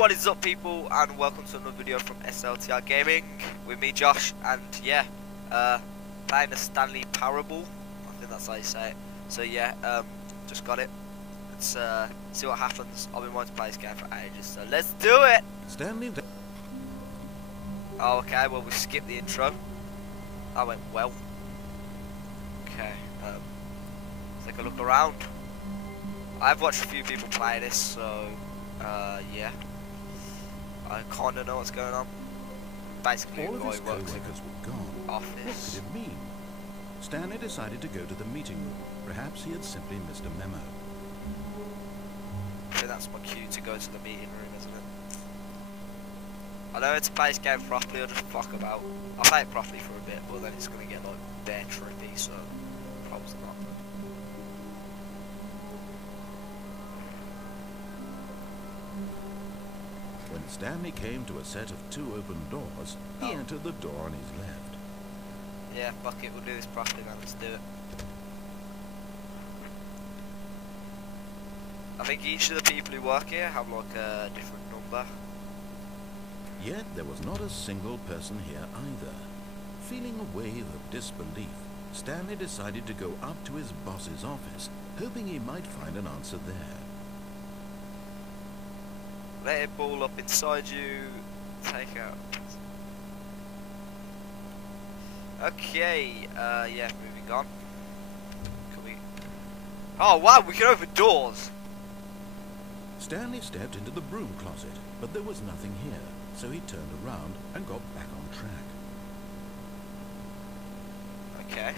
what is up, people, and welcome to another video from SLTR Gaming with me, Josh, and yeah, playing the Stanley Parable. I think that's how you say it. So yeah, just got it. Let's see what happens. I've been wanting to play this game for ages, so let's do it. Stanley. Oh, okay. Well, we skipped the intro. That went well. Okay. Let's take a look around. I've watched a few people play this, so yeah, I kind of know what's going on. Basically, All of his works co-workers were gone. office. What could it mean? Stanley decided to go to the meeting room. Perhaps he had simply missed a memo. I think that's my cue to go to the meeting room, isn't it? I know it's to play this game properly or just fuck about. I'll play it properly for a bit, but then it's going to get like bare trippy, so probably not. When Stanley came to a set of 2 open doors, he entered the door on his left. Yeah, fuck it, we'll do this properly then, let's do it. I think each of the people who work here have like a different number. Yet there was not a single person here either. Feeling a wave of disbelief, Stanley decided to go up to his boss's office, hoping he might find an answer there. Let it ball up inside you. Take out. Okay, yeah, moving on. Can we... Oh wow, we can open doors! Stanley stepped into the broom closet, but there was nothing here, so he turned around and got back on track. Okay.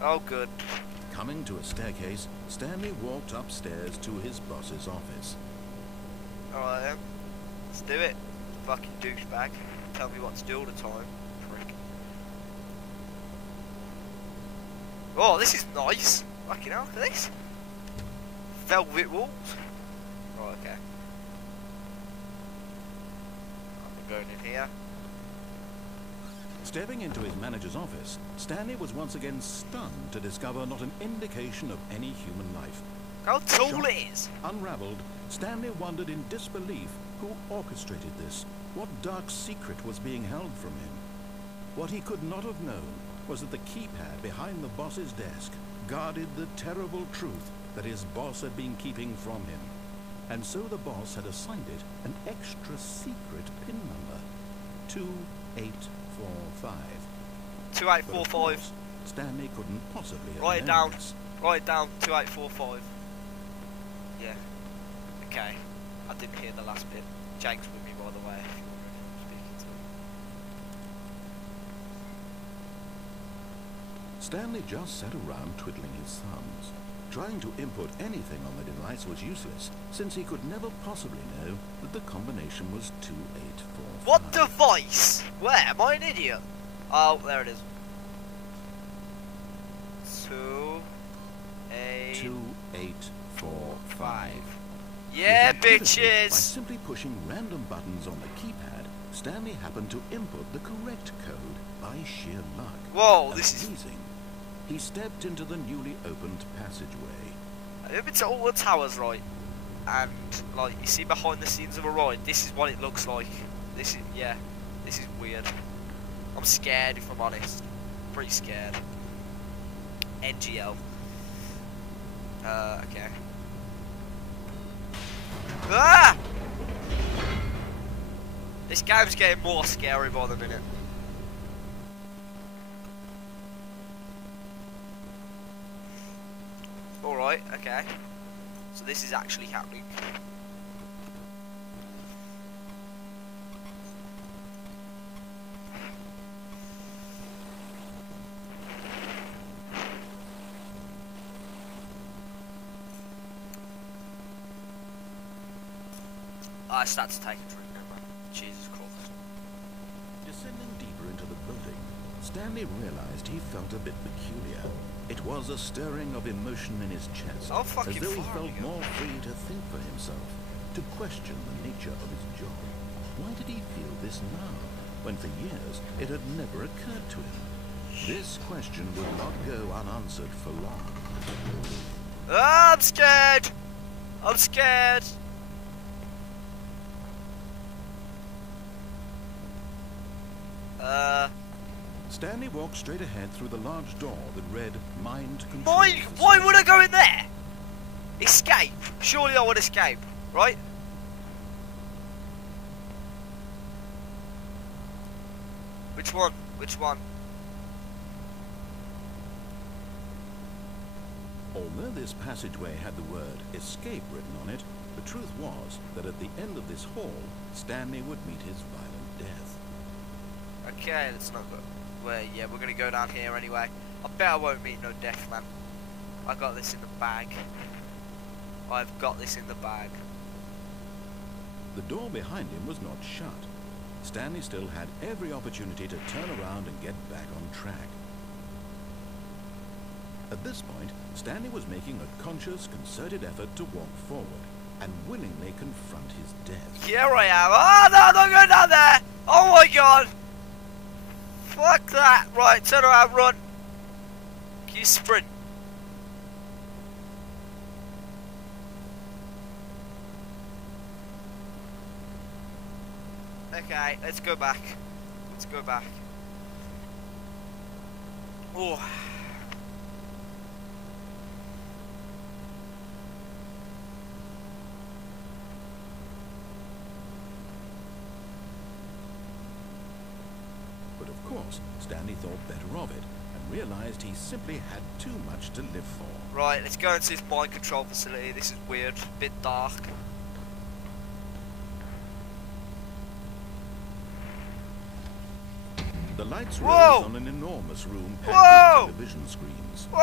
Oh good. Coming to a staircase, Stanley walked upstairs to his boss's office. Alright then. Let's do it. Fucking douchebag. Tell me what to do all the time. Prick. Oh, this is nice. Fucking hell, look at this. Velvet walls. Oh, okay. I'm going in here. Stepping into his manager's office, Stanley was once again stunned to discover not an indication of any human life. How tall Shocked, it is! Unraveled, Stanley wondered in disbelief who orchestrated this, what dark secret was being held from him. What he could not have known was that the keypad behind the boss's desk guarded the terrible truth that his boss had been keeping from him. And so the boss had assigned it an extra secret PIN number, 2845. 2845. Stanley couldn't possibly have Write it known down. this. Write it down. 2845. Yeah. Okay. I didn't hear the last bit. Jake's with me, by the way. If you're speaking to him. Stanley just sat around twiddling his thumbs. Trying to input anything on the device was useless, since he could never possibly know that the combination was 2845. What device? Where? Am I an idiot? Oh, there it is. 2845. Yeah, With rapidity, By bitches! simply pushing random buttons on the keypad, Stanley happened to input the correct code by sheer luck. Whoa, this is... Amazing. He stepped into the newly opened passageway. I've been to all the towers, right? And, like, you see behind the scenes of a ride, this is what it looks like. This is, yeah, this is weird. I'm scared, if I'm honest. Pretty scared. NGL. Okay. Ah! This game's getting more scary by the minute. Alright, okay. So this is actually happening. I start to take a drink now, man. Jesus Christ. Descending deeper into the building, Stanley realized he felt a bit peculiar. It was a stirring of emotion in his chest, Oh, as fucking though he far felt we go. more free to think for himself, to question the nature of his job. Why did he feel this now, when for years it had never occurred to him? This question would not go unanswered for long. Ah, I'm scared! I'm scared. Stanley walked straight ahead through the large door that read Mind Control. Why would I go in there? Escape. Surely I would escape, right? Which one? Which one? Although this passageway had the word escape written on it, the truth was that at the end of this hall, Stanley would meet his violent death. Okay, let's not go. Well, yeah, we're gonna go down here anyway. I bet I won't meet no death, man. I got this in the bag. I've got this in the bag. The door behind him was not shut. Stanley still had every opportunity to turn around and get back on track. At this point, Stanley was making a conscious, concerted effort to walk forward and willingly confront his death. Here I am. Oh, no, don't go down there. Oh, my God. Fuck that. Right, turn around, run. Can you sprint? Okay, let's go back. Let's go back. Oh. But of course, Stanley thought better of it and realized he simply had too much to live for. Right, let's go into this mind control facility. This is weird, a bit dark. The lights Whoa! rose on an enormous room Whoa! packed with television screens. Whoa!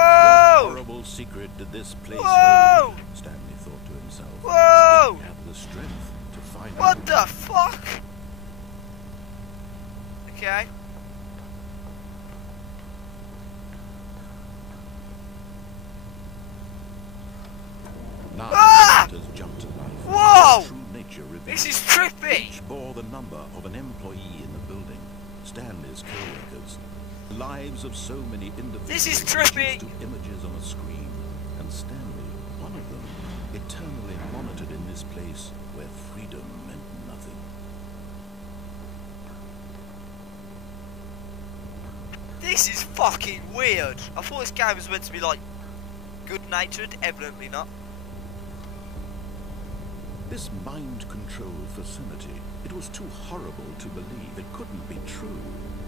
What horrible secret did this place Whoa! hold? Stanley thought to himself. Whoa! Did he have the strength to find out? What the fuck? Okay. Now Ah! the hunters jumped to life. Whoa! Their true nature revealed. This is trippy. Each bore the number of an employee in the building. Stanley's co-workers. Lives of so many individuals. This is trippy. To images on a screen. And Stanley, one of them, eternally monitored in this place where freedom meant nothing. This is fucking weird. I thought this game was meant to be like good-natured. Evidently not. This mind control facility, it was too horrible to believe. It couldn't be true.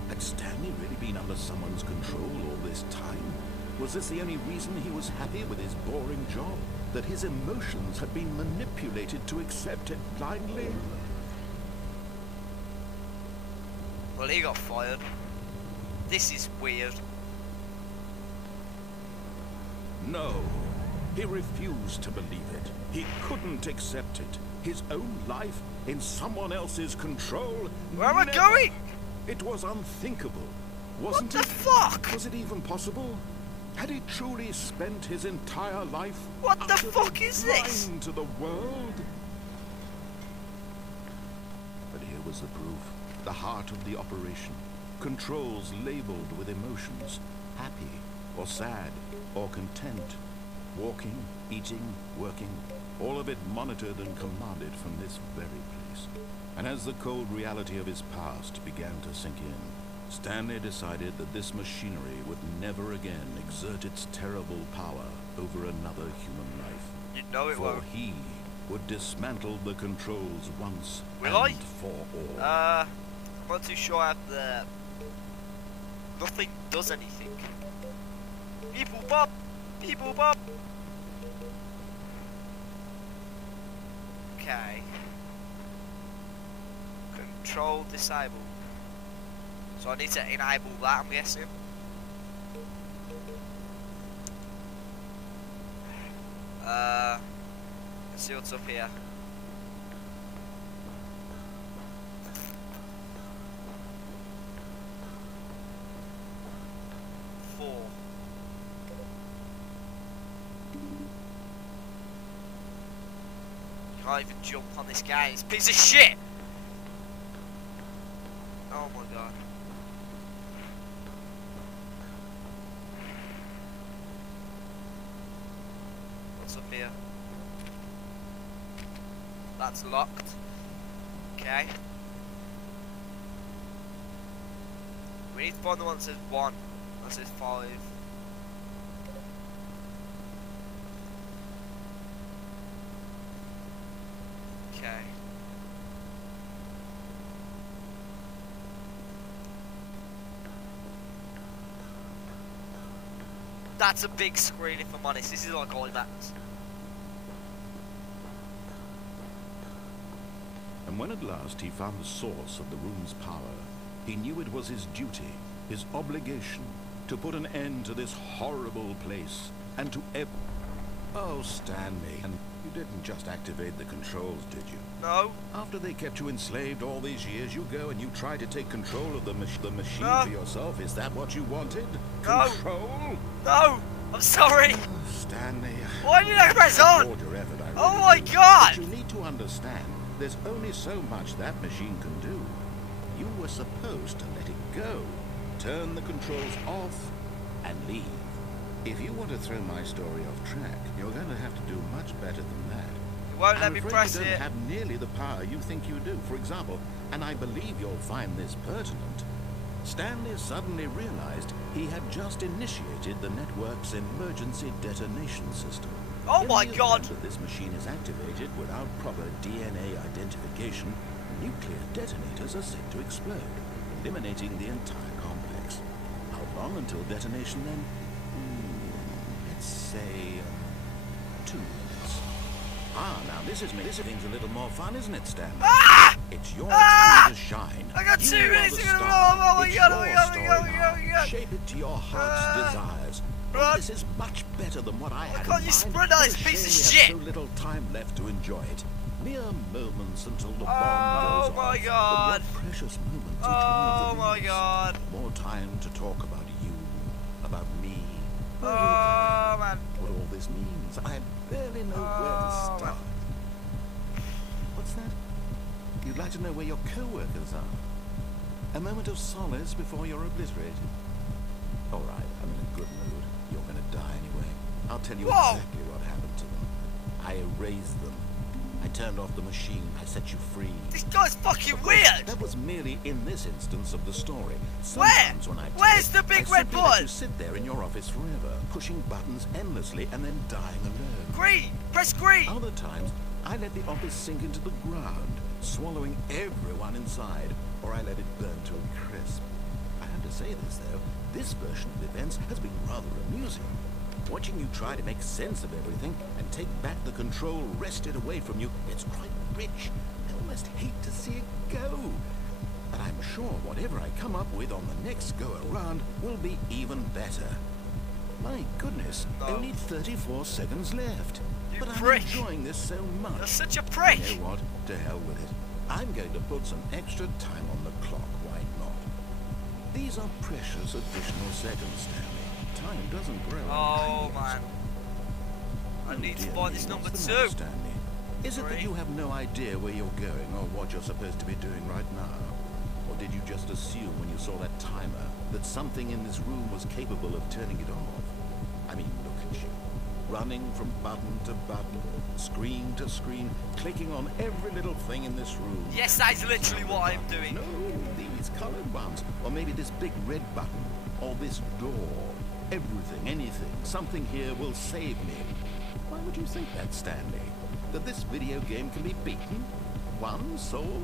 Had Stanley really been under someone's control all this time? Was this the only reason he was happy with his boring job? That his emotions had been manipulated to accept it blindly? Well, he got fired. This is weird. No. He refused to believe it. He couldn't accept it. His own life in someone else's control. Where am I Never. going? It was unthinkable, wasn't What it? the fuck? Was it even possible? Had he truly spent his entire life What the utterly fuck is this? blind to the world? But here was the proof. The heart of the operation. Controls labeled with emotions. Happy, or sad, or content. Walking, eating, working. All of it monitored and commanded from this very place. And as the cold reality of his past began to sink in, Stanley decided that this machinery would never again exert its terrible power over another human life. You know it For won't. he would dismantle the controls once Will and I? for all. I'm not too sure I have the... Nothing does anything. People bop! People bop! Okay. Control disabled. So I need to enable that, I'm guessing. Let's see what's up here. Can't even jump on this guy. It's a piece of shit. Oh my god. What's up here? That's locked. Okay. We need to find the one that says 1. That says 5. Okay. That's a big screen, if I'm honest. This is like IMAX. And when at last he found the source of the room's power, he knew it was his duty, his obligation, to put an end to this horrible place and to Oh, Stanley, and you didn't just activate the controls, did you? No. After they kept you enslaved all these years, you go and you try to take control of the machine No. for yourself. Is that what you wanted? No. Control? No! I'm sorry! Oh, Stanley. Why did I press on? Applaud your effort, I Oh really my do. God! But you need to understand, there's only so much that machine can do. You were supposed to let it go, turn the controls off, and leave. If you want to throw my story off track, you're going to have to do much better than that. You won't let I'm me afraid press you don't it. have nearly the power you think you do. For example, and I believe you'll find this pertinent, Stanley suddenly realized he had just initiated the network's emergency detonation system. Oh In my the God! event that this machine is activated without proper DNA identification, nuclear detonators are set to explode, eliminating the entire complex. How long until detonation then? Let's say 2 minutes. Ah, now this thing's a little more fun, isn't it, Stanley? Ah! It's your Ah! time to shine. I got 2 You are minutes the to go. star. Oh my It's God, your oh my God, oh story my God, oh now. my God. Shape it to your heart's desires. Run. This is much better than what I had can't in you mind. sprint on this What a piece of shame shit? we have so little time left to enjoy it. Mere moments until the bomb Oh goes my off. God. But what precious moments each Oh one my of them is. God. More time to talk about you, about me. Oh man. What all this means. I barely know where to Oh, start. What's that? You'd like to know where your co-workers are? A moment of solace before you're obliterated. All right, I'm in a good mood. You're going to die anyway. I'll tell you Whoa! exactly what happened to them. I erased them. I turned off the machine. I set you free. This guy's fucking Of course, weird. That was merely in this instance of the story. Where? Sometimes when I tell Where's it, the big I red simply let button? you sit there in your office forever, pushing buttons endlessly and then dying alone. Green. Press green. Other times, I let the office sink into the ground, swallowing everyone inside, or I let it burn to a crisp. I have to say this, though, this version of events has been rather amusing. Watching you try to make sense of everything and take back the control wrested away from you, it's quite rich. I almost hate to see it go. But I'm sure whatever I come up with on the next go-around will be even better. My goodness, No. only 34 seconds left. You But I'm prick. enjoying this so much. You're such a prick. You know what? To hell with it. I'm going to put some extra time on the clock, why not? These are precious additional seconds, Stanley. Time doesn't grow. Oh on man. trees. I Oh, need to dear find me, this number what's the matter, 2. Stanley? Is it that 3. you have no idea where you're going or what you're supposed to be doing right now? Or did you just assume when you saw that timer that something in this room was capable of turning it off? I mean, look at you. Running from button to button, screen to screen, clicking on every little thing in this room. Yes, that is literally what I'm doing. No, these colored ones. Or maybe this big red button. Or this door. Everything, anything, something here will save me. Why would you think that, Stanley? That this video game can be beaten? Won? Sold?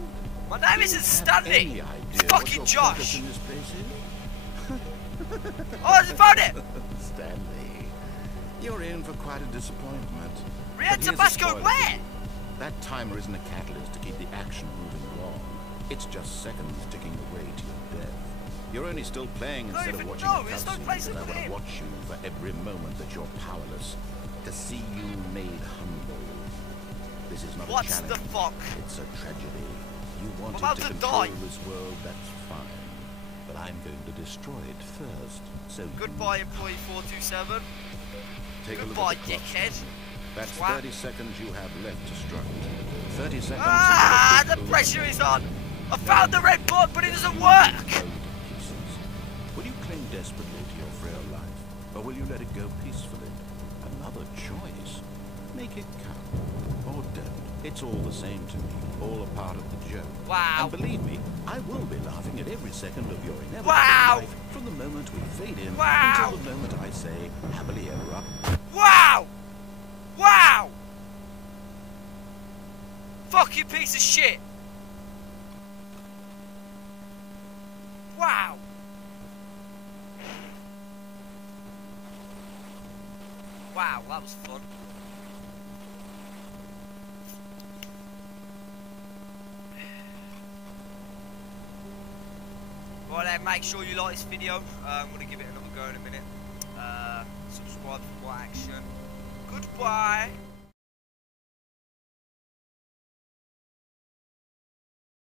My name Do isn't you have Stanley. any idea It's what fucking your Josh. purpose in this place is? Oh, I found it. Stanley, you're in for quite a disappointment. We had But here's a Tabasco spoiler. where? That timer isn't a catalyst to keep the action moving along. It's just seconds ticking away to your death. You're only still playing I don't instead of even watching know. a There's no cutscene place because I in want to him. watch you for every moment that you're powerless. To see you made humble. This is not What a challenge. the fuck? It's a tragedy. You wanted about to to control die. this world, that's fine. But I'm going to destroy it first. So Goodbye, employee 427. take a look Goodbye, at the clock. dickhead. That's Twat. 30 seconds you have left to struggle. 30 seconds. Ah, until the it pressure goes is on. I found the red button, but it doesn't work. to pieces. Will you cling desperately to your frail life, or will you let it go peacefully? Another choice. Make it count, or don't. It's all the same to me, all a part of the joke. Wow. And believe me, I will be laughing at every second of your inevitable Wow. life from the moment we fade in Wow. until the moment I say, happily ever after. Wow! Wow! Fuck you, piece of shit! Wow! Wow, that was fun. Right then, make sure you like this video. I'm going to give it another go in a minute. Subscribe for more action. Goodbye!